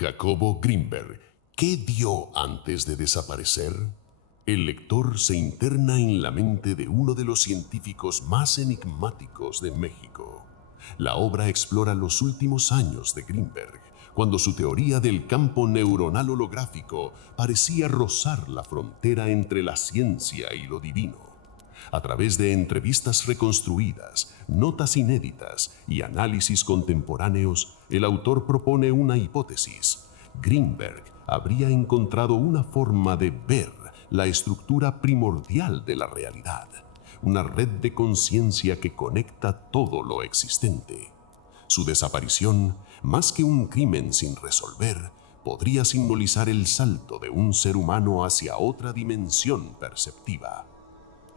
Jacobo Grinberg, ¿qué vio antes de desaparecer? El lector se interna en la mente de uno de los científicos más enigmáticos de México. La obra explora los últimos años de Grinberg, cuando su teoría del campo neuronal holográfico parecía rozar la frontera entre la ciencia y lo divino. A través de entrevistas reconstruidas, notas inéditas y análisis contemporáneos, el autor propone una hipótesis. Grinberg habría encontrado una forma de ver la estructura primordial de la realidad, una red de conciencia que conecta todo lo existente. Su desaparición, más que un crimen sin resolver, podría simbolizar el salto de un ser humano hacia otra dimensión perceptiva.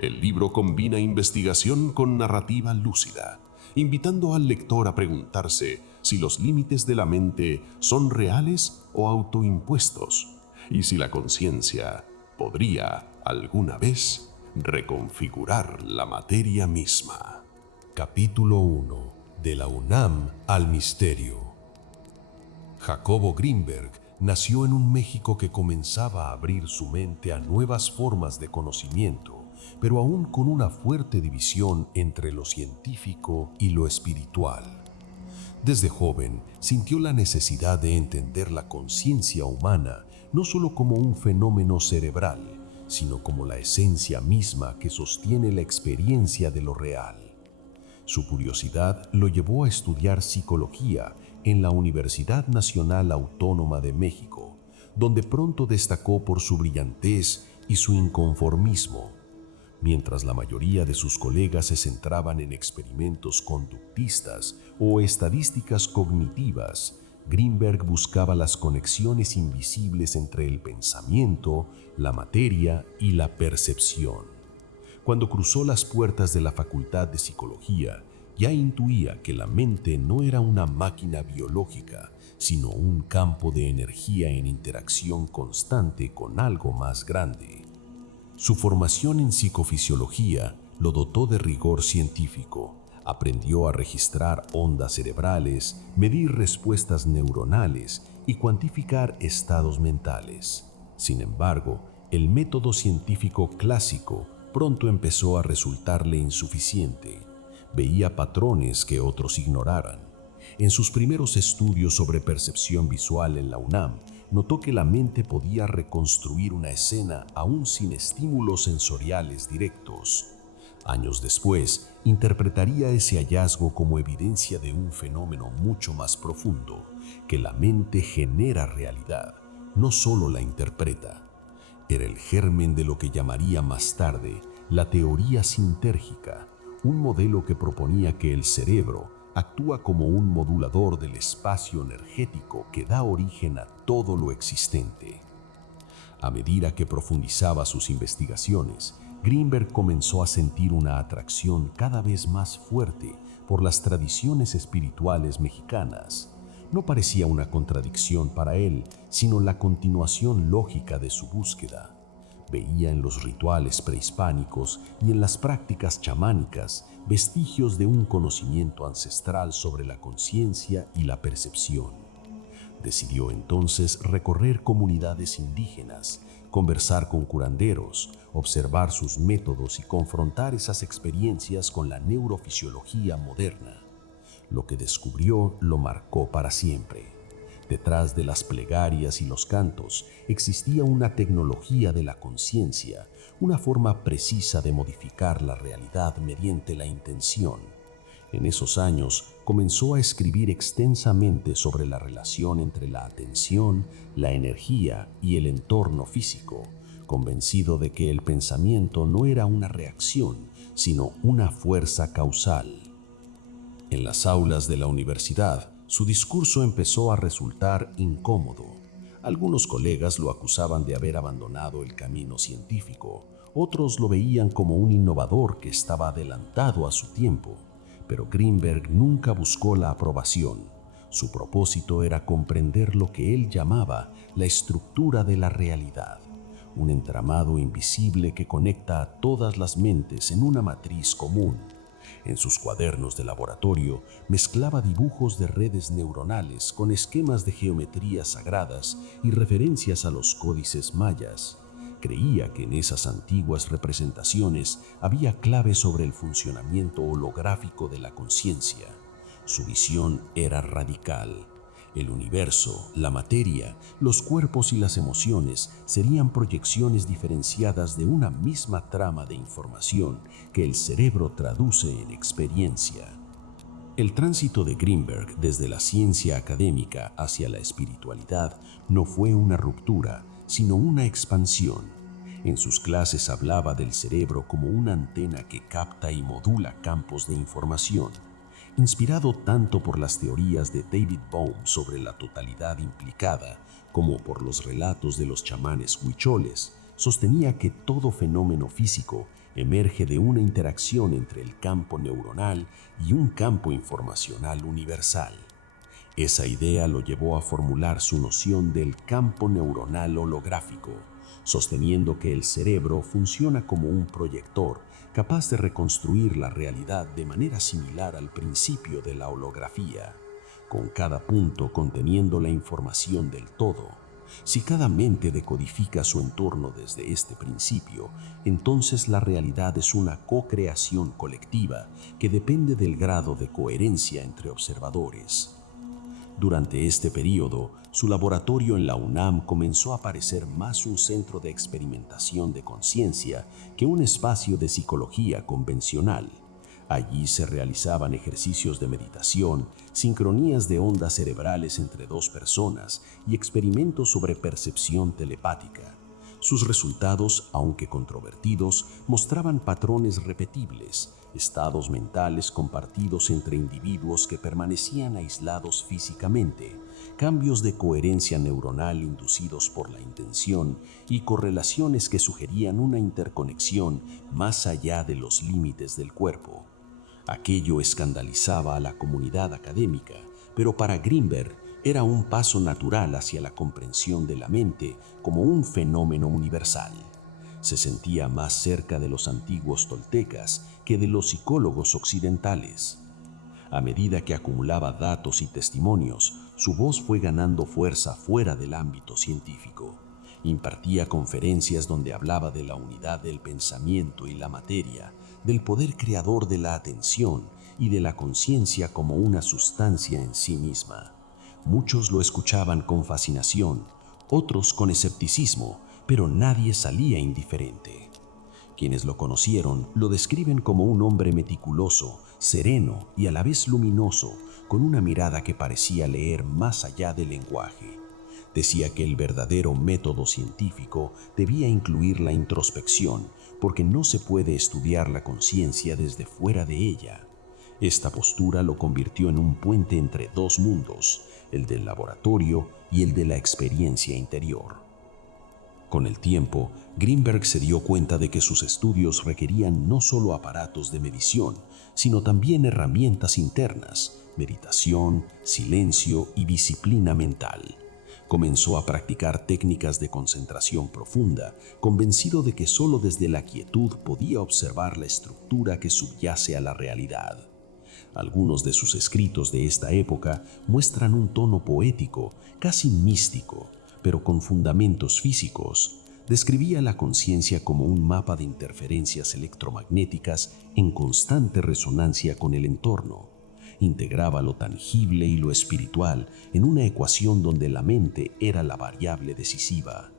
El libro combina investigación con narrativa lúcida, invitando al lector a preguntarse si los límites de la mente son reales o autoimpuestos, y si la conciencia podría, alguna vez, reconfigurar la materia misma. Capítulo 1. De la UNAM al misterio. Jacobo Grinberg nació en un México que comenzaba a abrir su mente a nuevas formas de conocimiento, pero aún con una fuerte división entre lo científico y lo espiritual. Desde joven sintió la necesidad de entender la conciencia humana no solo como un fenómeno cerebral, sino como la esencia misma que sostiene la experiencia de lo real. Su curiosidad lo llevó a estudiar psicología en la Universidad Nacional Autónoma de México, donde pronto destacó por su brillantez y su inconformismo. Mientras la mayoría de sus colegas se centraban en experimentos conductistas o estadísticas cognitivas, Grinberg buscaba las conexiones invisibles entre el pensamiento, la materia y la percepción. Cuando cruzó las puertas de la Facultad de Psicología, ya intuía que la mente no era una máquina biológica, sino un campo de energía en interacción constante con algo más grande. Su formación en psicofisiología lo dotó de rigor científico. Aprendió a registrar ondas cerebrales, medir respuestas neuronales y cuantificar estados mentales. Sin embargo, el método científico clásico pronto empezó a resultarle insuficiente. Veía patrones que otros ignoraban. En sus primeros estudios sobre percepción visual en la UNAM, notó que la mente podía reconstruir una escena aún sin estímulos sensoriales directos. Años después, interpretaría ese hallazgo como evidencia de un fenómeno mucho más profundo, que la mente genera realidad, no solo la interpreta. Era el germen de lo que llamaría más tarde la teoría sintérgica, un modelo que proponía que el cerebro actúa como un modulador del espacio energético que da origen a todo lo existente. A medida que profundizaba sus investigaciones, Grinberg comenzó a sentir una atracción cada vez más fuerte por las tradiciones espirituales mexicanas. No parecía una contradicción para él, sino la continuación lógica de su búsqueda. Veía en los rituales prehispánicos y en las prácticas chamánicas vestigios de un conocimiento ancestral sobre la conciencia y la percepción. Decidió entonces recorrer comunidades indígenas, conversar con curanderos, observar sus métodos y confrontar esas experiencias con la neurofisiología moderna. Lo que descubrió lo marcó para siempre. Detrás de las plegarias y los cantos existía una tecnología de la conciencia, una forma precisa de modificar la realidad mediante la intención. En esos años comenzó a escribir extensamente sobre la relación entre la atención, la energía y el entorno físico, convencido de que el pensamiento no era una reacción, sino una fuerza causal. En las aulas de la universidad, su discurso empezó a resultar incómodo. Algunos colegas lo acusaban de haber abandonado el camino científico, otros lo veían como un innovador que estaba adelantado a su tiempo. Pero Grinberg nunca buscó la aprobación. Su propósito era comprender lo que él llamaba la estructura de la realidad, un entramado invisible que conecta a todas las mentes en una matriz común. En sus cuadernos de laboratorio mezclaba dibujos de redes neuronales con esquemas de geometrías sagradas y referencias a los códices mayas. Creía que en esas antiguas representaciones había claves sobre el funcionamiento holográfico de la conciencia. Su visión era radical. El universo, la materia, los cuerpos y las emociones serían proyecciones diferenciadas de una misma trama de información que el cerebro traduce en experiencia. El tránsito de Greenberg desde la ciencia académica hacia la espiritualidad no fue una ruptura, sino una expansión. En sus clases hablaba del cerebro como una antena que capta y modula campos de información. Inspirado tanto por las teorías de David Bohm sobre la totalidad implicada como por los relatos de los chamanes huicholes, sostenía que todo fenómeno físico emerge de una interacción entre el campo neuronal y un campo informacional universal. Esa idea lo llevó a formular su noción del campo neuronal holográfico, sosteniendo que el cerebro funciona como un proyector capaz de reconstruir la realidad de manera similar al principio de la holografía, con cada punto conteniendo la información del todo. Si cada mente decodifica su entorno desde este principio, entonces la realidad es una co-creación colectiva que depende del grado de coherencia entre observadores. Durante este periodo, su laboratorio en la UNAM comenzó a parecer más un centro de experimentación de conciencia que un espacio de psicología convencional. Allí se realizaban ejercicios de meditación, sincronías de ondas cerebrales entre dos personas y experimentos sobre percepción telepática. Sus resultados, aunque controvertidos, mostraban patrones repetibles, estados mentales compartidos entre individuos que permanecían aislados físicamente, cambios de coherencia neuronal inducidos por la intención y correlaciones que sugerían una interconexión más allá de los límites del cuerpo. Aquello escandalizaba a la comunidad académica, pero para Greenberg era un paso natural hacia la comprensión de la mente como un fenómeno universal. Se sentía más cerca de los antiguos toltecas que de los psicólogos occidentales. A medida que acumulaba datos y testimonios, su voz fue ganando fuerza fuera del ámbito científico. Impartía conferencias donde hablaba de la unidad del pensamiento y la materia, del poder creador de la atención y de la conciencia como una sustancia en sí misma. Muchos lo escuchaban con fascinación, otros con escepticismo, pero nadie salía indiferente. Quienes lo conocieron lo describen como un hombre meticuloso, sereno y a la vez luminoso, con una mirada que parecía leer más allá del lenguaje. Decía que el verdadero método científico debía incluir la introspección, porque no se puede estudiar la conciencia desde fuera de ella. Esta postura lo convirtió en un puente entre dos mundos, el del laboratorio y el de la experiencia interior. Con el tiempo, Greenberg se dio cuenta de que sus estudios requerían no solo aparatos de medición, sino también herramientas internas, meditación, silencio y disciplina mental. Comenzó a practicar técnicas de concentración profunda, convencido de que solo desde la quietud podía observar la estructura que subyace a la realidad. Algunos de sus escritos de esta época muestran un tono poético, casi místico, pero con fundamentos físicos. Describía la conciencia como un mapa de interferencias electromagnéticas en constante resonancia con el entorno. Integraba lo tangible y lo espiritual en una ecuación donde la mente era la variable decisiva.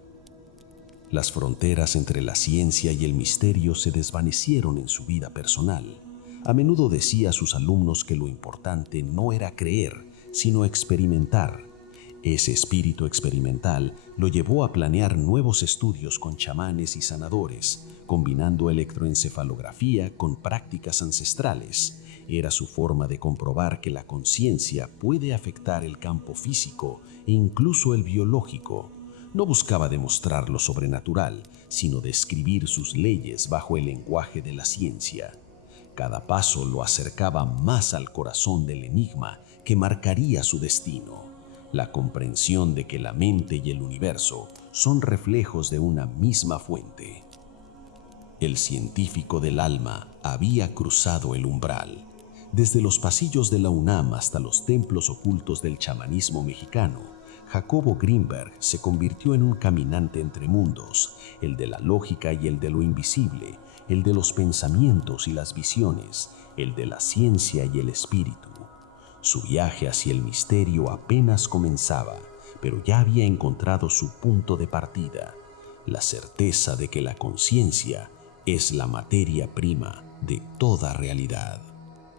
Las fronteras entre la ciencia y el misterio se desvanecieron en su vida personal. A menudo decía a sus alumnos que lo importante no era creer, sino experimentar. Ese espíritu experimental lo llevó a planear nuevos estudios con chamanes y sanadores, combinando electroencefalografía con prácticas ancestrales. Era su forma de comprobar que la conciencia puede afectar el campo físico e incluso el biológico. No buscaba demostrar lo sobrenatural, sino describir sus leyes bajo el lenguaje de la ciencia. Cada paso lo acercaba más al corazón del enigma que marcaría su destino, la comprensión de que la mente y el universo son reflejos de una misma fuente. El científico del alma había cruzado el umbral. Desde los pasillos de la UNAM hasta los templos ocultos del chamanismo mexicano, Jacobo Greenberg se convirtió en un caminante entre mundos, el de la lógica y el de lo invisible, el de los pensamientos y las visiones, el de la ciencia y el espíritu. Su viaje hacia el misterio apenas comenzaba, pero ya había encontrado su punto de partida, la certeza de que la conciencia es la materia prima de toda realidad.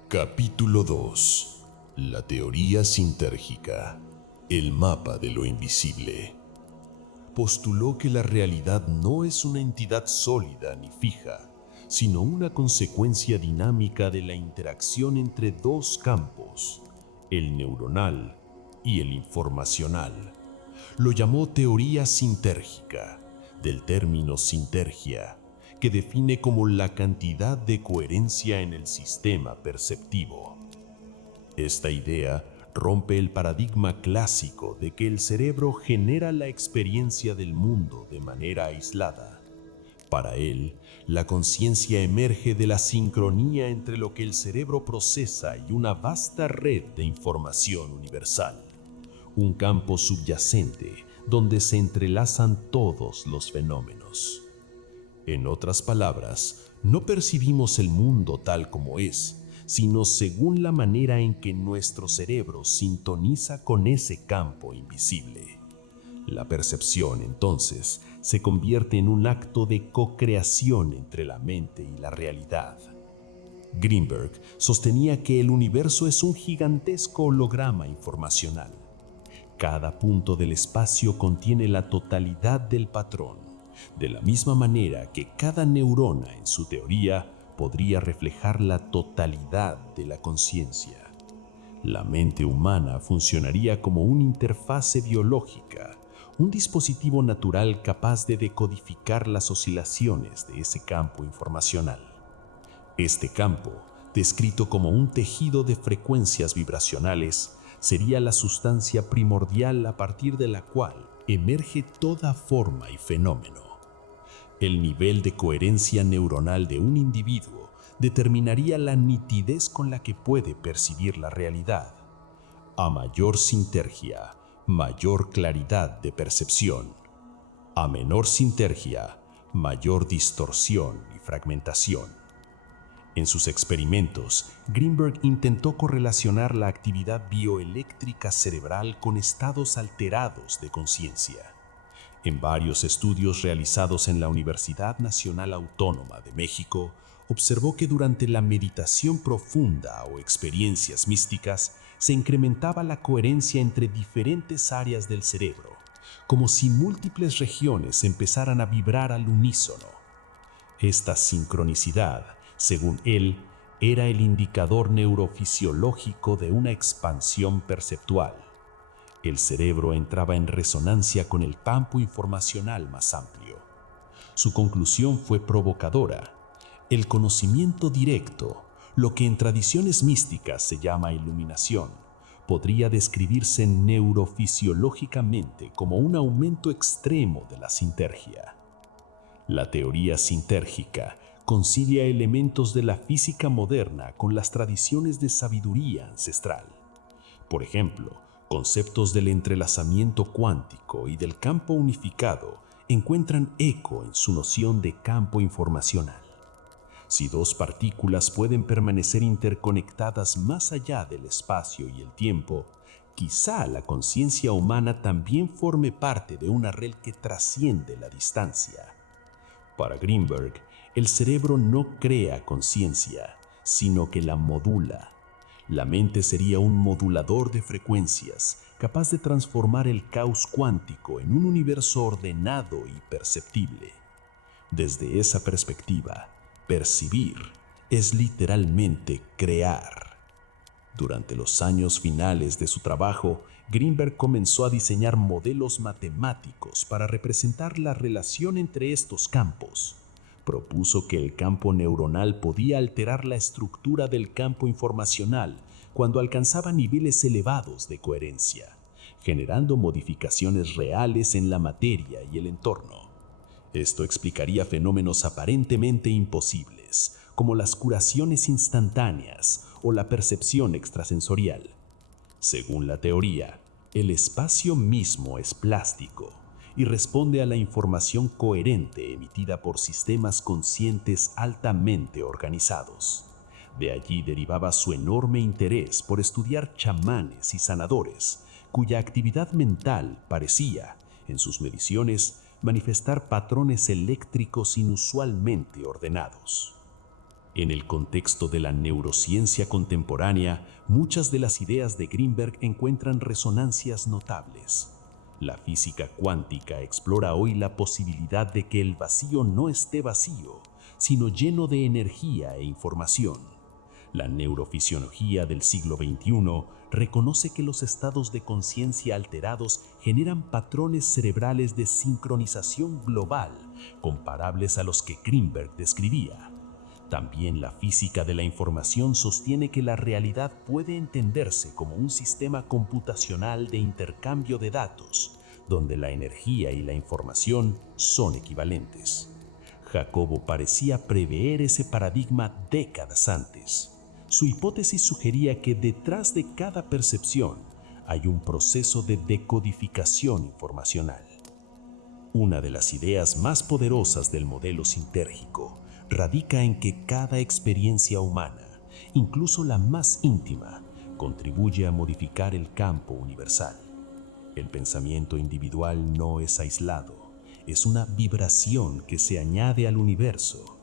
Capítulo 2. La teoría sintérgica. El mapa de lo invisible. Postuló que la realidad no es una entidad sólida ni fija, sino una consecuencia dinámica de la interacción entre dos campos, el neuronal y el informacional. Lo llamó teoría sintérgica, del término sintergia, que define como la cantidad de coherencia en el sistema perceptivo. Esta idea rompe el paradigma clásico de que el cerebro genera la experiencia del mundo de manera aislada. Para él, la conciencia emerge de la sincronía entre lo que el cerebro procesa y una vasta red de información universal, un campo subyacente donde se entrelazan todos los fenómenos. En otras palabras, no percibimos el mundo tal como es, sino según la manera en que nuestro cerebro sintoniza con ese campo invisible. La percepción, entonces, se convierte en un acto de co-creación entre la mente y la realidad. Greenberg sostenía que el universo es un gigantesco holograma informacional. Cada punto del espacio contiene la totalidad del patrón, de la misma manera que cada neurona, en su teoría, podría reflejar la totalidad de la conciencia. La mente humana funcionaría como una interfase biológica, un dispositivo natural capaz de decodificar las oscilaciones de ese campo informacional. Este campo, descrito como un tejido de frecuencias vibracionales, sería la sustancia primordial a partir de la cual emerge toda forma y fenómeno. El nivel de coherencia neuronal de un individuo determinaría la nitidez con la que puede percibir la realidad. A mayor sintergia, mayor claridad de percepción. A menor sintergia, mayor distorsión y fragmentación. En sus experimentos, Greenberg intentó correlacionar la actividad bioeléctrica cerebral con estados alterados de conciencia. En varios estudios realizados en la Universidad Nacional Autónoma de México, observó que durante la meditación profunda o experiencias místicas se incrementaba la coherencia entre diferentes áreas del cerebro, como si múltiples regiones empezaran a vibrar al unísono. Esta sincronicidad, según él, era el indicador neurofisiológico de una expansión perceptual. El cerebro entraba en resonancia con el campo informacional más amplio. Su conclusión fue provocadora. El conocimiento directo, lo que en tradiciones místicas se llama iluminación, podría describirse neurofisiológicamente como un aumento extremo de la sintergia. La teoría sintérgica concilia elementos de la física moderna con las tradiciones de sabiduría ancestral. Por ejemplo, conceptos del entrelazamiento cuántico y del campo unificado encuentran eco en su noción de campo informacional. Si dos partículas pueden permanecer interconectadas más allá del espacio y el tiempo, quizá la conciencia humana también forme parte de una red que trasciende la distancia. Para Greenberg, el cerebro no crea conciencia, sino que la modula. La mente sería un modulador de frecuencias, capaz de transformar el caos cuántico en un universo ordenado y perceptible. Desde esa perspectiva, percibir es literalmente crear. Durante los años finales de su trabajo, Greenberg comenzó a diseñar modelos matemáticos para representar la relación entre estos campos. Propuso que el campo neuronal podía alterar la estructura del campo informacional cuando alcanzaba niveles elevados de coherencia, generando modificaciones reales en la materia y el entorno. Esto explicaría fenómenos aparentemente imposibles, como las curaciones instantáneas o la percepción extrasensorial. Según la teoría, el espacio mismo es plástico y responde a la información coherente emitida por sistemas conscientes altamente organizados. De allí derivaba su enorme interés por estudiar chamanes y sanadores, cuya actividad mental parecía, en sus mediciones, manifestar patrones eléctricos inusualmente ordenados. En el contexto de la neurociencia contemporánea, muchas de las ideas de Greenberg encuentran resonancias notables. La física cuántica explora hoy la posibilidad de que el vacío no esté vacío, sino lleno de energía e información. La neurofisiología del siglo XXI reconoce que los estados de conciencia alterados generan patrones cerebrales de sincronización global comparables a los que Greenberg describía. También la física de la información sostiene que la realidad puede entenderse como un sistema computacional de intercambio de datos, donde la energía y la información son equivalentes. Jacobo parecía prever ese paradigma décadas antes. Su hipótesis sugería que detrás de cada percepción hay un proceso de decodificación informacional. Una de las ideas más poderosas del modelo sintérgico radica en que cada experiencia humana, incluso la más íntima, contribuye a modificar el campo universal. El pensamiento individual no es aislado, es una vibración que se añade al universo.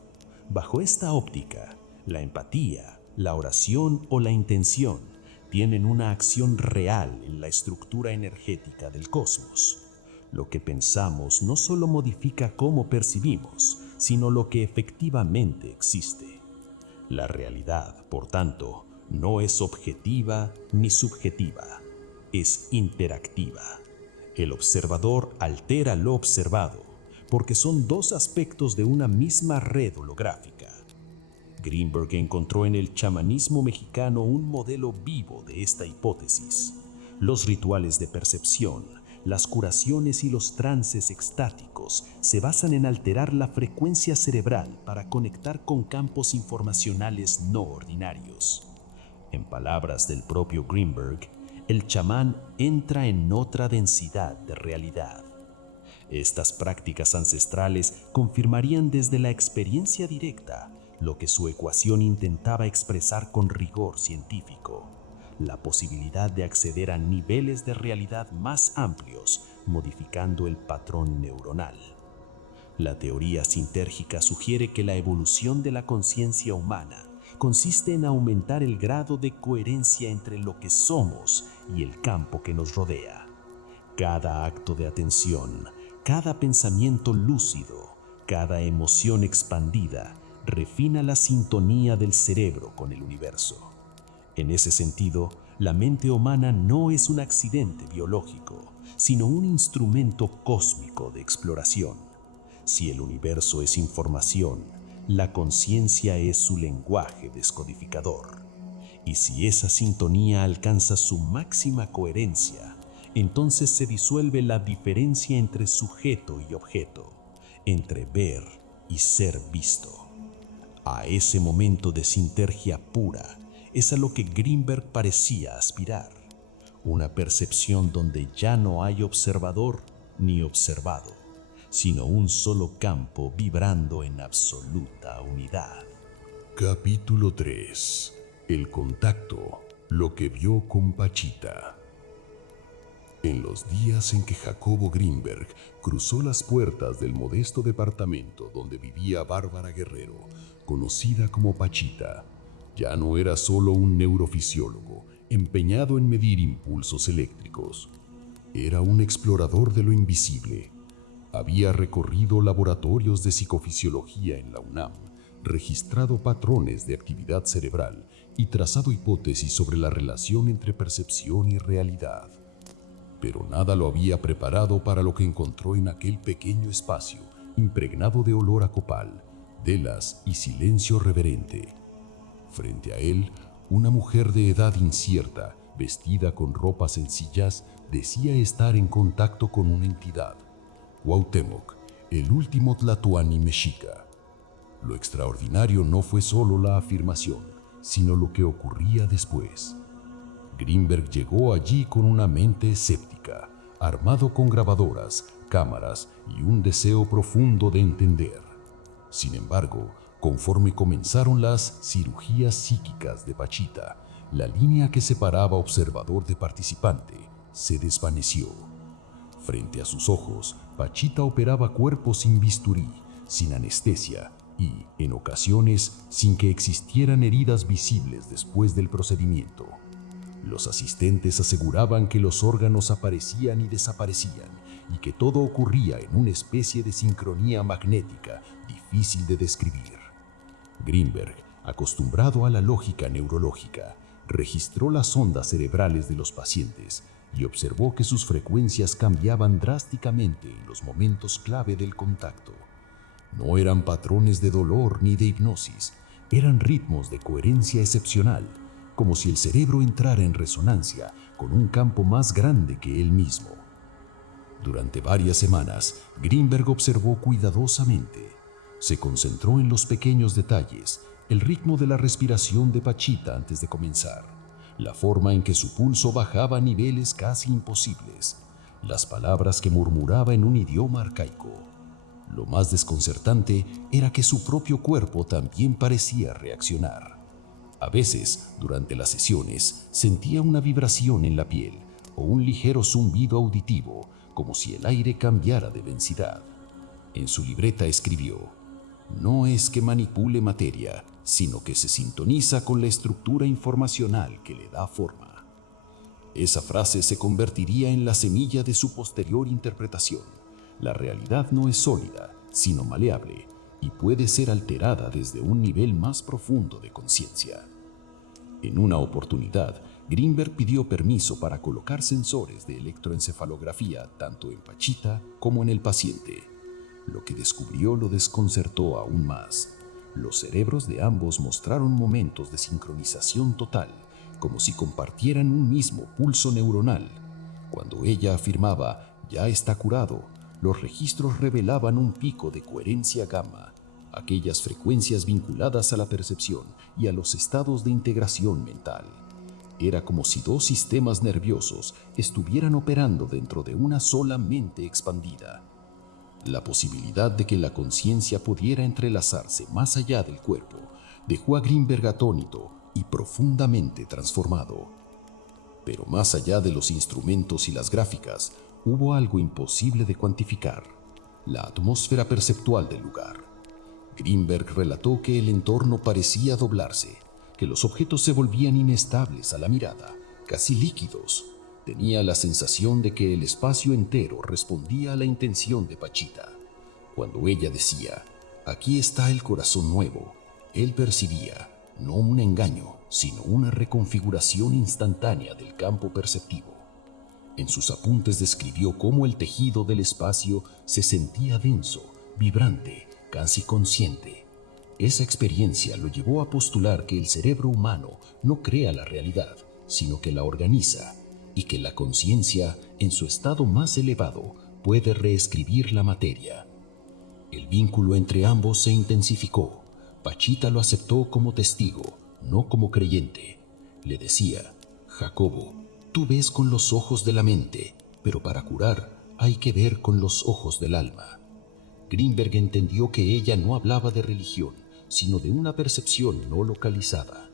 Bajo esta óptica, la empatía, la oración o la intención tienen una acción real en la estructura energética del cosmos. Lo que pensamos no solo modifica cómo percibimos, sino lo que efectivamente existe. La realidad, por tanto, no es objetiva ni subjetiva, es interactiva. El observador altera lo observado, porque son dos aspectos de una misma red holográfica. Greenberg encontró en el chamanismo mexicano un modelo vivo de esta hipótesis. Los rituales de percepción, las curaciones y los trances extáticos se basan en alterar la frecuencia cerebral para conectar con campos informacionales no ordinarios. En palabras del propio Greenberg, el chamán entra en otra densidad de realidad. Estas prácticas ancestrales confirmarían desde la experiencia directa lo que su ecuación intentaba expresar con rigor científico: la posibilidad de acceder a niveles de realidad más amplios, modificando el patrón neuronal. La teoría sintérgica sugiere que la evolución de la conciencia humana consiste en aumentar el grado de coherencia entre lo que somos y el campo que nos rodea. Cada acto de atención, cada pensamiento lúcido, cada emoción expandida, refina la sintonía del cerebro con el universo. En ese sentido, la mente humana no es un accidente biológico, sino un instrumento cósmico de exploración. Si el universo es información, la conciencia es su lenguaje descodificador. Y si esa sintonía alcanza su máxima coherencia, entonces se disuelve la diferencia entre sujeto y objeto, entre ver y ser visto. A ese momento de sintergia pura es a lo que Greenberg parecía aspirar, una percepción donde ya no hay observador ni observado, sino un solo campo vibrando en absoluta unidad. Capítulo 3. El contacto, lo que vio con Pachita. En los días en que Jacobo Greenberg cruzó las puertas del modesto departamento donde vivía Bárbara Guerrero, conocida como Pachita, ya no era solo un neurofisiólogo empeñado en medir impulsos eléctricos. Era un explorador de lo invisible. Había recorrido laboratorios de psicofisiología en la UNAM, registrado patrones de actividad cerebral y trazado hipótesis sobre la relación entre percepción y realidad. Pero nada lo había preparado para lo que encontró en aquel pequeño espacio, impregnado de olor a copal, velas y silencio reverente. Frente a él, una mujer de edad incierta, vestida con ropas sencillas, decía estar en contacto con una entidad. Cuauhtémoc, el último tlatoani mexica. Lo extraordinario no fue solo la afirmación, sino lo que ocurría después. Greenberg llegó allí con una mente escéptica, armado con grabadoras, cámaras y un deseo profundo de entender. Sin embargo, conforme comenzaron las cirugías psíquicas de Pachita, la línea que separaba observador de participante se desvaneció. Frente a sus ojos, Pachita operaba cuerpos sin bisturí, sin anestesia y, en ocasiones, sin que existieran heridas visibles después del procedimiento. Los asistentes aseguraban que los órganos aparecían y desaparecían y que todo ocurría en una especie de sincronía magnética difícil de describir. Greenberg, acostumbrado a la lógica neurológica, registró las ondas cerebrales de los pacientes y observó que sus frecuencias cambiaban drásticamente en los momentos clave del contacto. No eran patrones de dolor ni de hipnosis, eran ritmos de coherencia excepcional, como si el cerebro entrara en resonancia con un campo más grande que él mismo. Durante varias semanas, Greenberg observó cuidadosamente. Se concentró en los pequeños detalles, el ritmo de la respiración de Pachita antes de comenzar, la forma en que su pulso bajaba a niveles casi imposibles, las palabras que murmuraba en un idioma arcaico. Lo más desconcertante era que su propio cuerpo también parecía reaccionar. A veces, durante las sesiones, sentía una vibración en la piel o un ligero zumbido auditivo, como si el aire cambiara de densidad. En su libreta escribió: "No es que manipule materia, sino que se sintoniza con la estructura informacional que le da forma". Esa frase se convertiría en la semilla de su posterior interpretación. La realidad no es sólida, sino maleable, y puede ser alterada desde un nivel más profundo de conciencia. En una oportunidad, Greenberg pidió permiso para colocar sensores de electroencefalografía tanto en Pachita como en el paciente. Lo que descubrió lo desconcertó aún más. Los cerebros de ambos mostraron momentos de sincronización total, como si compartieran un mismo pulso neuronal. Cuando ella afirmaba "ya está curado", los registros revelaban un pico de coherencia gamma, aquellas frecuencias vinculadas a la percepción y a los estados de integración mental. Era como si dos sistemas nerviosos estuvieran operando dentro de una sola mente expandida. La posibilidad de que la conciencia pudiera entrelazarse más allá del cuerpo dejó a Greenberg atónito y profundamente transformado. Pero más allá de los instrumentos y las gráficas, hubo algo imposible de cuantificar: la atmósfera perceptual del lugar. Greenberg relató que el entorno parecía doblarse, que los objetos se volvían inestables a la mirada, casi líquidos. Tenía la sensación de que el espacio entero respondía a la intención de Pachita. Cuando ella decía "aquí está el corazón nuevo", él percibía no un engaño, sino una reconfiguración instantánea del campo perceptivo. En sus apuntes describió cómo el tejido del espacio se sentía denso, vibrante, casi consciente. Esa experiencia lo llevó a postular que el cerebro humano no crea la realidad, sino que la organiza, y que la conciencia, en su estado más elevado, puede reescribir la materia. El vínculo entre ambos se intensificó. Pachita lo aceptó como testigo, no como creyente. Le decía: "Jacobo, tú ves con los ojos de la mente, pero para curar hay que ver con los ojos del alma". Greenberg entendió que ella no hablaba de religión, sino de una percepción no localizada.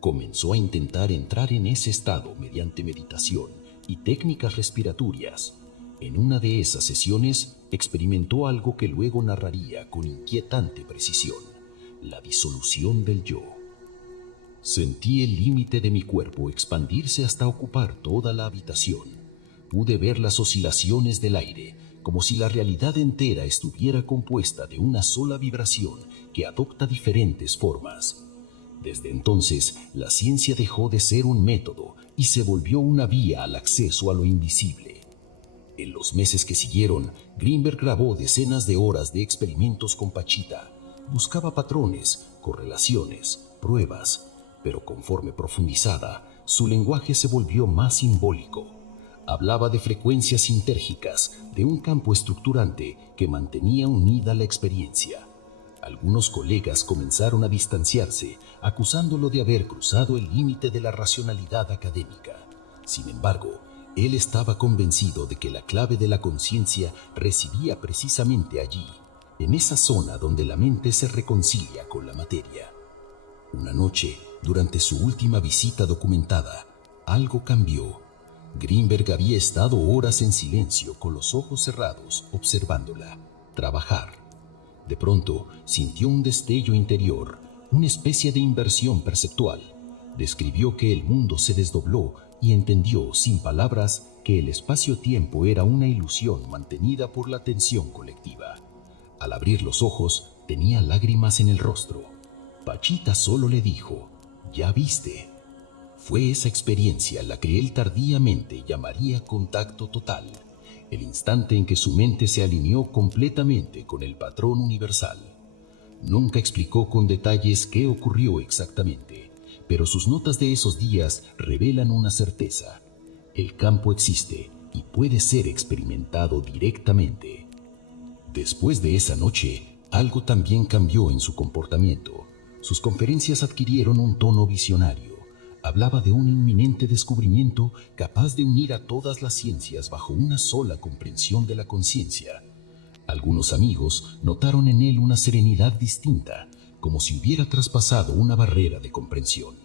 Comenzó a intentar entrar en ese estado mediante meditación y técnicas respiratorias. En una de esas sesiones experimentó algo que luego narraría con inquietante precisión: la disolución del yo. Sentí el límite de mi cuerpo expandirse hasta ocupar toda la habitación. Pude ver las oscilaciones del aire, como si la realidad entera estuviera compuesta de una sola vibración que adopta diferentes formas. Desde entonces, la ciencia dejó de ser un método y se volvió una vía al acceso a lo invisible. En los meses que siguieron, Greenberg grabó decenas de horas de experimentos con Pachita. Buscaba patrones, correlaciones, pruebas, pero conforme profundizaba, su lenguaje se volvió más simbólico. Hablaba de frecuencias sintérgicas, de un campo estructurante que mantenía unida la experiencia. Algunos colegas comenzaron a distanciarse, acusándolo de haber cruzado el límite de la racionalidad académica. Sin embargo, él estaba convencido de que la clave de la conciencia residía precisamente allí, en esa zona donde la mente se reconcilia con la materia. Una noche, durante su última visita documentada, algo cambió. Greenberg había estado horas en silencio, con los ojos cerrados, observándola trabajar. De pronto, sintió un destello interior, una especie de inversión perceptual. Describió que el mundo se desdobló y entendió, sin palabras, que el espacio-tiempo era una ilusión mantenida por la tensión colectiva. Al abrir los ojos, tenía lágrimas en el rostro. Pachita solo le dijo: «¿Ya viste?». Fue esa experiencia la que él tardíamente llamaría contacto total, el instante en que su mente se alineó completamente con el patrón universal. Nunca explicó con detalles qué ocurrió exactamente, pero sus notas de esos días revelan una certeza: el campo existe y puede ser experimentado directamente. Después de esa noche, algo también cambió en su comportamiento. Sus conferencias adquirieron un tono visionario. Hablaba de un inminente descubrimiento capaz de unir a todas las ciencias bajo una sola comprensión de la conciencia. Algunos amigos notaron en él una serenidad distinta, como si hubiera traspasado una barrera de comprensión.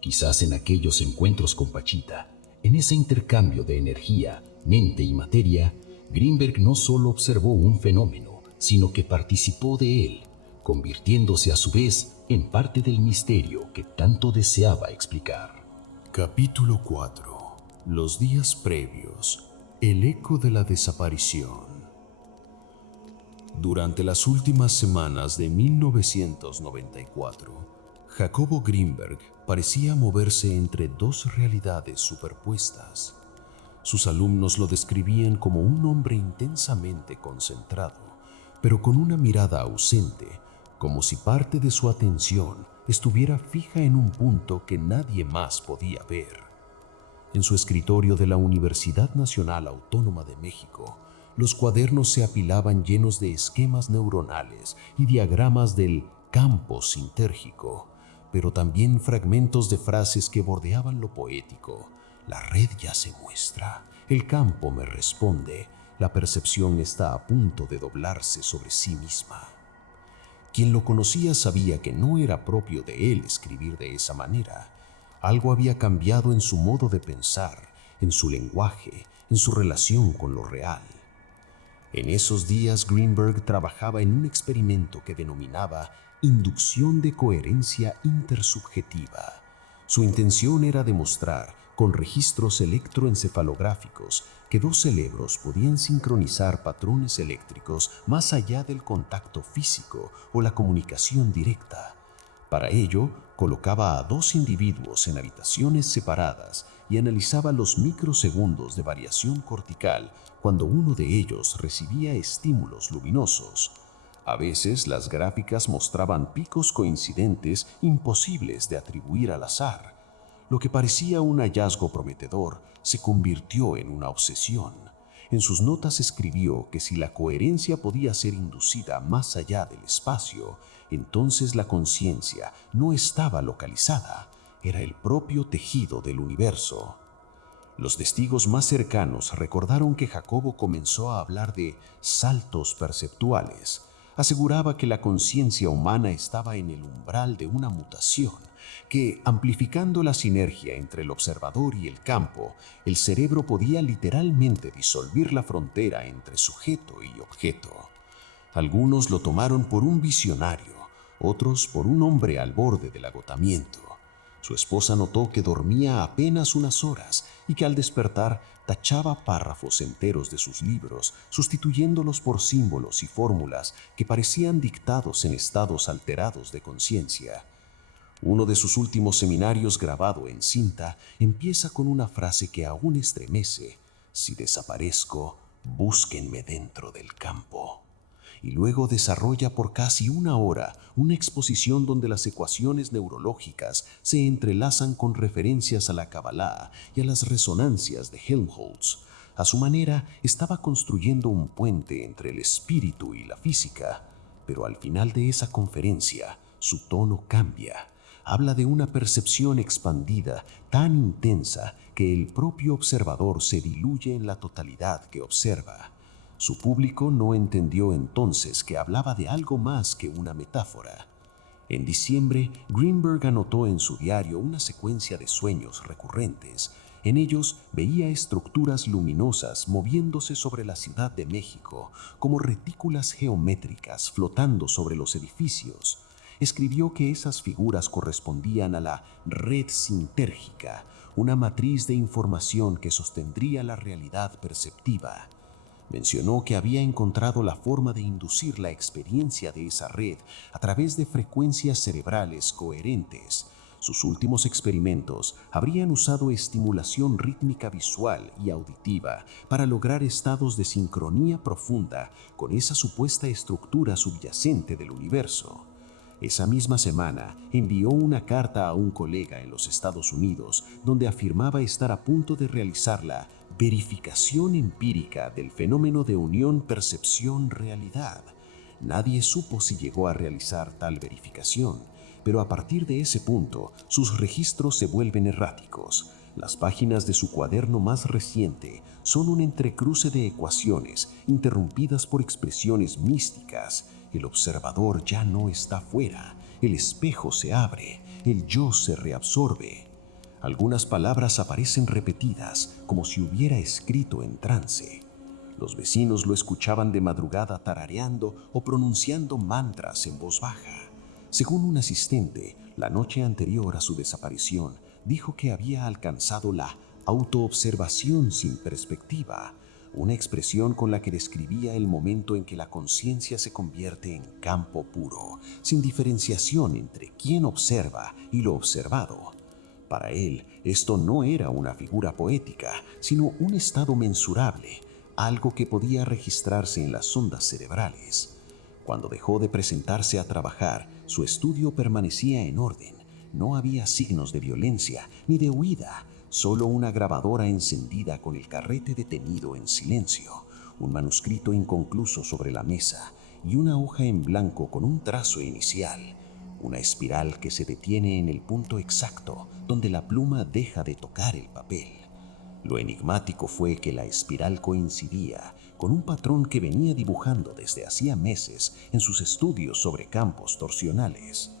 Quizás en aquellos encuentros con Pachita, en ese intercambio de energía, mente y materia, Greenberg no solo observó un fenómeno, sino que participó de él, convirtiéndose a su vez en parte del misterio que tanto deseaba explicar. Capítulo 4. Los días previos. El eco de la desaparición. Durante las últimas semanas de 1994, Jacobo Greenberg parecía moverse entre dos realidades superpuestas. Sus alumnos lo describían como un hombre intensamente concentrado, pero con una mirada ausente, como si parte de su atención estuviera fija en un punto que nadie más podía ver. En su escritorio de la Universidad Nacional Autónoma de México, los cuadernos se apilaban llenos de esquemas neuronales y diagramas del campo sintérgico, pero también fragmentos de frases que bordeaban lo poético. La red ya se muestra, el campo me responde, la percepción está a punto de doblarse sobre sí misma. Quien lo conocía sabía que no era propio de él escribir de esa manera. Algo había cambiado en su modo de pensar, en su lenguaje, en su relación con lo real. En esos días Greenberg trabajaba en un experimento que denominaba inducción de coherencia intersubjetiva. Su intención era demostrar, con registros electroencefalográficos, que dos cerebros podían sincronizar patrones eléctricos más allá del contacto físico o la comunicación directa. Para ello, colocaba a dos individuos en habitaciones separadas y analizaba los microsegundos de variación cortical cuando uno de ellos recibía estímulos luminosos. A veces las gráficas mostraban picos coincidentes imposibles de atribuir al azar. Lo que parecía un hallazgo prometedor se convirtió en una obsesión. En sus notas escribió que si la coherencia podía ser inducida más allá del espacio, entonces la conciencia no estaba localizada, era el propio tejido del universo. Los testigos más cercanos recordaron que Jacobo comenzó a hablar de saltos perceptuales. Aseguraba que la conciencia humana estaba en el umbral de una mutación, que, amplificando la sinergia entre el observador y el campo, el cerebro podía literalmente disolver la frontera entre sujeto y objeto. Algunos lo tomaron por un visionario, otros por un hombre al borde del agotamiento. Su esposa notó que dormía apenas unas horas y que al despertar tachaba párrafos enteros de sus libros, sustituyéndolos por símbolos y fórmulas que parecían dictados en estados alterados de conciencia. Uno de sus últimos seminarios grabado en cinta empieza con una frase que aún estremece: «Si desaparezco, búsquenme dentro del campo». y luego desarrolla por casi una hora una exposición donde las ecuaciones neurológicas se entrelazan con referencias a la Kabbalah y a las resonancias de Helmholtz. A su manera, estaba construyendo un puente entre el espíritu y la física, pero al final de esa conferencia, su tono cambia. Habla de una percepción expandida tan intensa que el propio observador se diluye en la totalidad que observa. Su público no entendió entonces que hablaba de algo más que una metáfora. En diciembre, Greenberg anotó en su diario una secuencia de sueños recurrentes. En ellos veía estructuras luminosas moviéndose sobre la Ciudad de México, como retículas geométricas flotando sobre los edificios. Escribió que esas figuras correspondían a la red sintérgica, una matriz de información que sostendría la realidad perceptiva. Mencionó que había encontrado la forma de inducir la experiencia de esa red a través de frecuencias cerebrales coherentes. Sus últimos experimentos habrían usado estimulación rítmica visual y auditiva para lograr estados de sincronía profunda con esa supuesta estructura subyacente del universo. Esa misma semana envió una carta a un colega en los Estados Unidos donde afirmaba estar a punto de realizar la verificación empírica del fenómeno de unión percepción-realidad. Nadie supo si llegó a realizar tal verificación, pero a partir de ese punto sus registros se vuelven erráticos. Las páginas de su cuaderno más reciente son un entrecruce de ecuaciones interrumpidas por expresiones místicas. El observador ya no está fuera, el espejo se abre, el yo se reabsorbe. Algunas palabras aparecen repetidas como si hubiera escrito en trance. Los vecinos lo escuchaban de madrugada tarareando o pronunciando mantras en voz baja. Según un asistente, la noche anterior a su desaparición, dijo que había alcanzado la autoobservación sin perspectiva, una expresión con la que describía el momento en que la conciencia se convierte en campo puro, sin diferenciación entre quien observa y lo observado. Para él, esto no era una figura poética, sino un estado mensurable, algo que podía registrarse en las ondas cerebrales. Cuando dejó de presentarse a trabajar, su estudio permanecía en orden. No había signos de violencia ni de huida, solo una grabadora encendida con el carrete detenido en silencio, un manuscrito inconcluso sobre la mesa y una hoja en blanco con un trazo inicial, una espiral que se detiene en el punto exacto donde la pluma deja de tocar el papel. Lo enigmático fue que la espiral coincidía con un patrón que venía dibujando desde hacía meses en sus estudios sobre campos torsionales.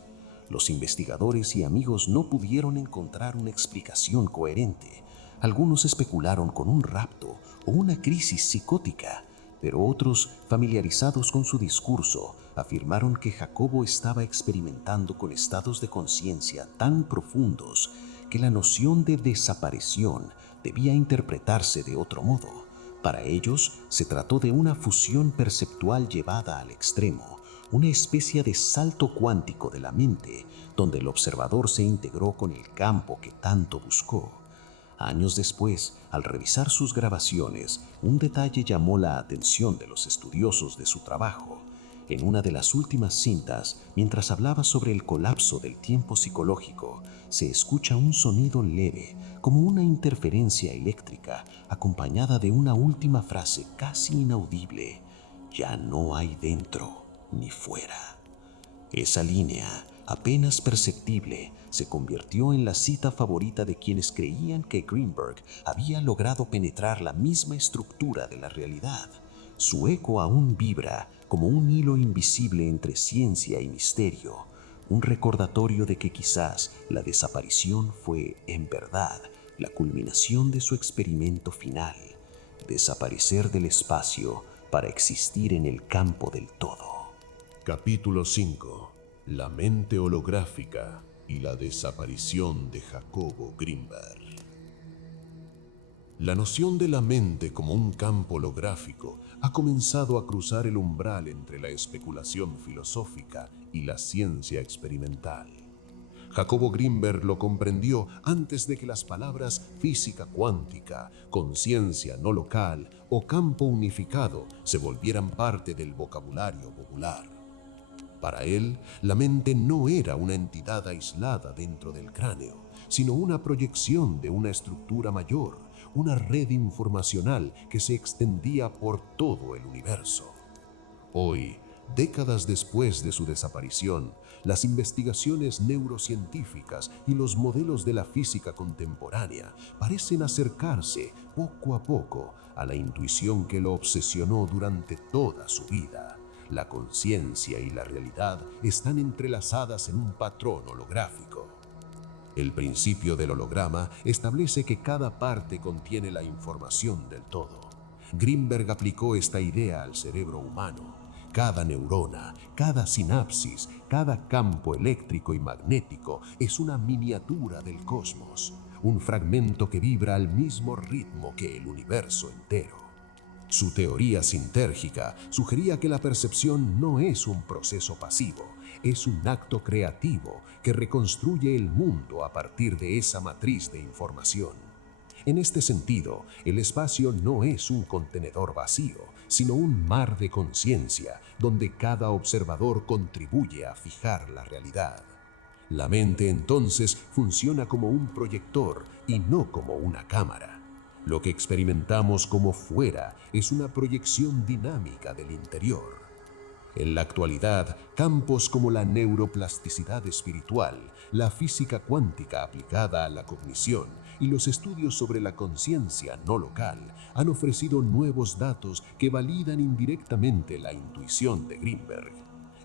Los investigadores y amigos no pudieron encontrar una explicación coherente. Algunos especularon con un rapto o una crisis psicótica, pero otros, familiarizados con su discurso, afirmaron que Jacobo estaba experimentando con estados de conciencia tan profundos que la noción de desaparición debía interpretarse de otro modo. Para ellos, se trató de una fusión perceptual llevada al extremo, una especie de salto cuántico de la mente, donde el observador se integró con el campo que tanto buscó. Años después, al revisar sus grabaciones, un detalle llamó la atención de los estudiosos de su trabajo. En una de las últimas cintas, mientras hablaba sobre el colapso del tiempo psicológico, se escucha un sonido leve, como una interferencia eléctrica, acompañada de una última frase casi inaudible: «Ya no hay dentro ni fuera». Esa línea, apenas perceptible, se convirtió en la cita favorita de quienes creían que Greenberg había logrado penetrar la misma estructura de la realidad. Su eco aún vibra como un hilo invisible entre ciencia y misterio, un recordatorio de que quizás la desaparición fue, en verdad, la culminación de su experimento final: desaparecer del espacio para existir en el campo del todo. Capítulo 5. La mente holográfica y la desaparición de Jacobo Greenberg. La noción de la mente como un campo holográfico ha comenzado a cruzar el umbral entre la especulación filosófica y la ciencia experimental. Jacobo Grinberg lo comprendió antes de que las palabras física cuántica, conciencia no local o campo unificado se volvieran parte del vocabulario popular. Para él, la mente no era una entidad aislada dentro del cráneo, sino una proyección de una estructura mayor, una red informacional que se extendía por todo el universo. Hoy, décadas después de su desaparición, las investigaciones neurocientíficas y los modelos de la física contemporánea parecen acercarse poco a poco a la intuición que lo obsesionó durante toda su vida. La conciencia y la realidad están entrelazadas en un patrón holográfico. El principio del holograma establece que cada parte contiene la información del todo. Grinberg aplicó esta idea al cerebro humano. Cada neurona, cada sinapsis, cada campo eléctrico y magnético es una miniatura del cosmos, un fragmento que vibra al mismo ritmo que el universo entero. Su teoría sintérgica sugería que la percepción no es un proceso pasivo, es un acto creativo que reconstruye el mundo a partir de esa matriz de información. En este sentido, el espacio no es un contenedor vacío, sino un mar de conciencia donde cada observador contribuye a fijar la realidad. La mente entonces funciona como un proyector y no como una cámara. Lo que experimentamos como fuera es una proyección dinámica del interior. En la actualidad, campos como la neuroplasticidad espiritual, la física cuántica aplicada a la cognición y los estudios sobre la conciencia no local han ofrecido nuevos datos que validan indirectamente la intuición de Grinberg.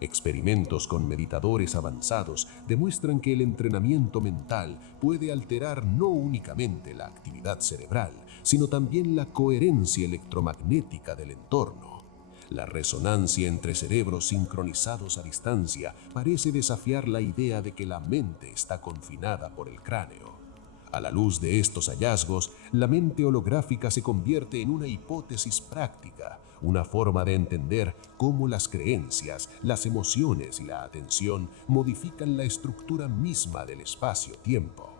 Experimentos con meditadores avanzados demuestran que el entrenamiento mental puede alterar no únicamente la actividad cerebral, sino también la coherencia electromagnética del entorno. La resonancia entre cerebros sincronizados a distancia parece desafiar la idea de que la mente está confinada por el cráneo. A la luz de estos hallazgos, la mente holográfica se convierte en una hipótesis práctica, una forma de entender cómo las creencias, las emociones y la atención modifican la estructura misma del espacio-tiempo.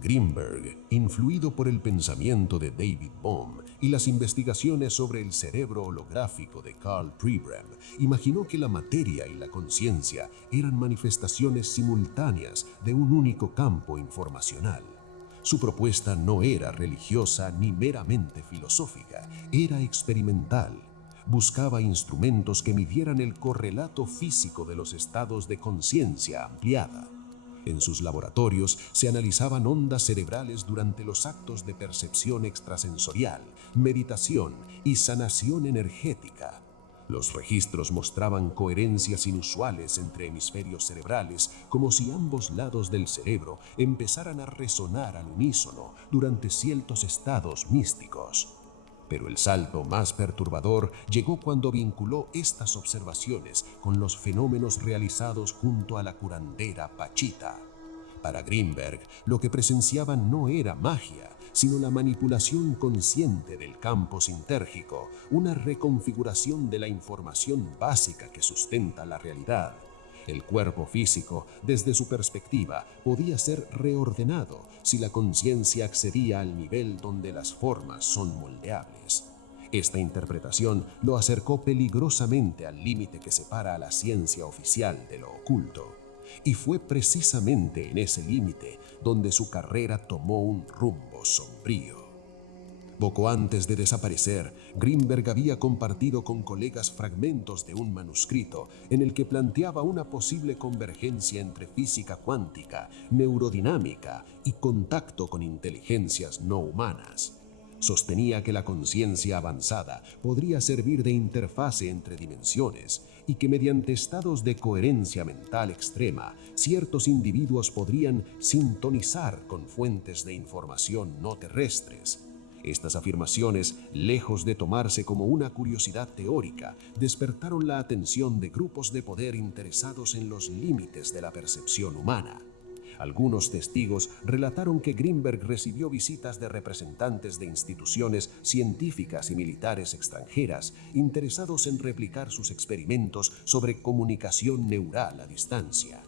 Grinberg, influido por el pensamiento de David Bohm y las investigaciones sobre el cerebro holográfico de Karl Pribram, imaginó que la materia y la conciencia eran manifestaciones simultáneas de un único campo informacional. Su propuesta no era religiosa ni meramente filosófica, era experimental. Buscaba instrumentos que midieran el correlato físico de los estados de conciencia ampliada. En sus laboratorios se analizaban ondas cerebrales durante los actos de percepción extrasensorial, meditación y sanación energética. Los registros mostraban coherencias inusuales entre hemisferios cerebrales, como si ambos lados del cerebro empezaran a resonar al unísono durante ciertos estados místicos. Pero el salto más perturbador llegó cuando vinculó estas observaciones con los fenómenos realizados junto a la curandera Pachita. Para Grinberg, lo que presenciaban no era magia, sino la manipulación consciente del campo sintérgico, una reconfiguración de la información básica que sustenta la realidad. El cuerpo físico, desde su perspectiva, podía ser reordenado si la conciencia accedía al nivel donde las formas son moldeables. Esta interpretación lo acercó peligrosamente al límite que separa a la ciencia oficial de lo oculto. Y fue precisamente en ese límite donde su carrera tomó un rumbo sombrío. Poco antes de desaparecer, Grinberg había compartido con colegas fragmentos de un manuscrito en el que planteaba una posible convergencia entre física cuántica, neurodinámica y contacto con inteligencias no humanas. Sostenía que la conciencia avanzada podría servir de interfase entre dimensiones y que mediante estados de coherencia mental extrema, ciertos individuos podrían sintonizar con fuentes de información no terrestres. Estas afirmaciones, lejos de tomarse como una curiosidad teórica, despertaron la atención de grupos de poder interesados en los límites de la percepción humana. Algunos testigos relataron que Grinberg recibió visitas de representantes de instituciones científicas y militares extranjeras interesados en replicar sus experimentos sobre comunicación neural a distancia.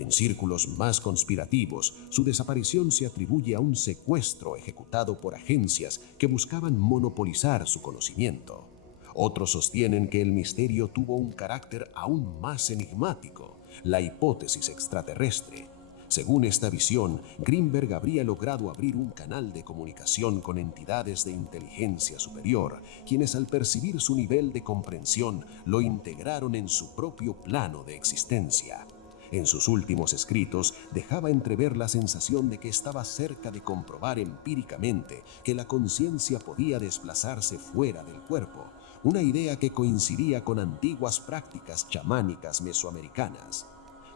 En círculos más conspirativos, su desaparición se atribuye a un secuestro ejecutado por agencias que buscaban monopolizar su conocimiento. Otros sostienen que el misterio tuvo un carácter aún más enigmático, la hipótesis extraterrestre. Según esta visión, Greenberg habría logrado abrir un canal de comunicación con entidades de inteligencia superior, quienes al percibir su nivel de comprensión lo integraron en su propio plano de existencia. En sus últimos escritos dejaba entrever la sensación de que estaba cerca de comprobar empíricamente que la conciencia podía desplazarse fuera del cuerpo, una idea que coincidía con antiguas prácticas chamánicas mesoamericanas.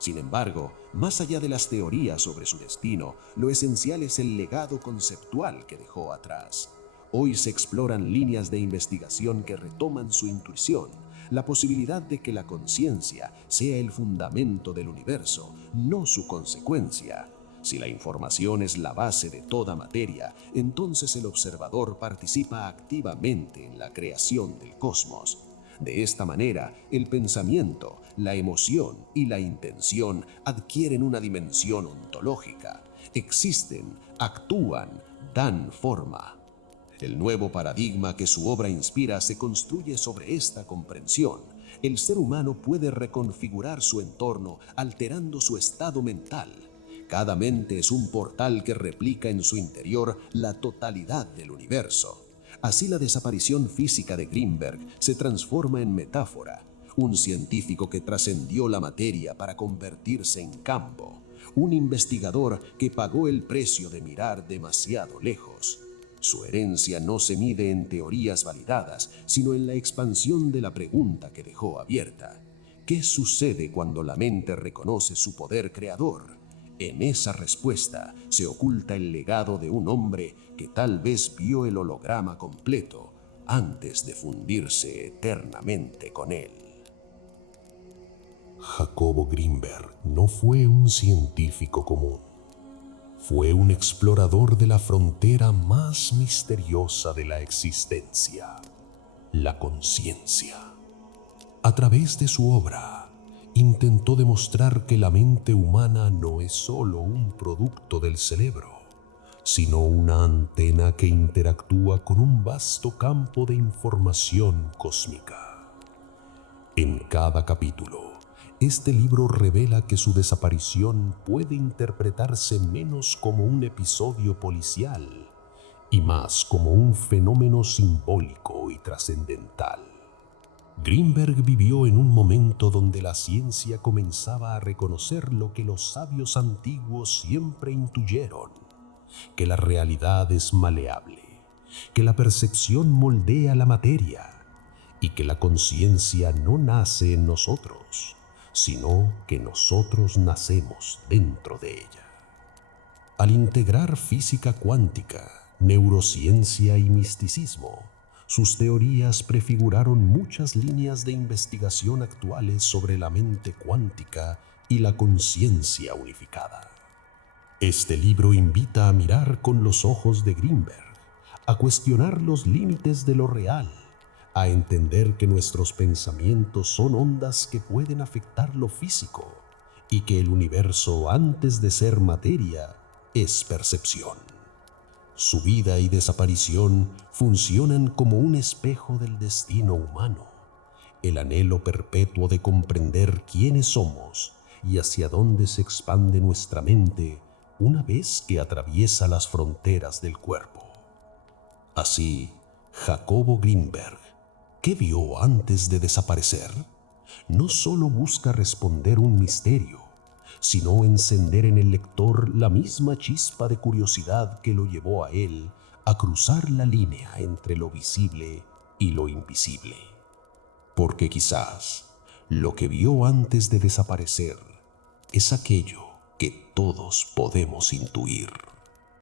Sin embargo, más allá de las teorías sobre su destino, lo esencial es el legado conceptual que dejó atrás. Hoy se exploran líneas de investigación que retoman su intuición, la posibilidad de que la conciencia sea el fundamento del universo, no su consecuencia. Si la información es la base de toda materia, entonces el observador participa activamente en la creación del cosmos. De esta manera, el pensamiento, la emoción y la intención adquieren una dimensión ontológica. Existen, actúan, dan forma. El nuevo paradigma que su obra inspira se construye sobre esta comprensión. El ser humano puede reconfigurar su entorno alterando su estado mental. Cada mente es un portal que replica en su interior la totalidad del universo. Así la desaparición física de Greenberg se transforma en metáfora, un científico que trascendió la materia para convertirse en campo, un investigador que pagó el precio de mirar demasiado lejos. Su herencia no se mide en teorías validadas, sino en la expansión de la pregunta que dejó abierta. ¿Qué sucede cuando la mente reconoce su poder creador? En esa respuesta se oculta el legado de un hombre que tal vez vio el holograma completo antes de fundirse eternamente con él. Jacobo Greenberg no fue un científico común. Fue un explorador de la frontera más misteriosa de la existencia, la conciencia. A través de su obra, intentó demostrar que la mente humana no es solo un producto del cerebro, sino una antena que interactúa con un vasto campo de información cósmica. En cada capítulo, este libro revela que su desaparición puede interpretarse menos como un episodio policial y más como un fenómeno simbólico y trascendental. Greenberg vivió en un momento donde la ciencia comenzaba a reconocer lo que los sabios antiguos siempre intuyeron: que la realidad es maleable, que la percepción moldea la materia y que la conciencia no nace en nosotros, sino que nosotros nacemos dentro de ella. Al integrar física cuántica, neurociencia y misticismo, sus teorías prefiguraron muchas líneas de investigación actuales sobre la mente cuántica y la conciencia unificada. Este libro invita a mirar con los ojos de Greenberg, a cuestionar los límites de lo real, a entender que nuestros pensamientos son ondas que pueden afectar lo físico y que el universo, antes de ser materia, es percepción. Su vida y desaparición funcionan como un espejo del destino humano, el anhelo perpetuo de comprender quiénes somos y hacia dónde se expande nuestra mente una vez que atraviesa las fronteras del cuerpo. Así, Jacobo Greenberg, ¿qué vio antes de desaparecer? No solo busca responder un misterio, sino encender en el lector la misma chispa de curiosidad que lo llevó a él a cruzar la línea entre lo visible y lo invisible. Porque quizás lo que vio antes de desaparecer es aquello que todos podemos intuir.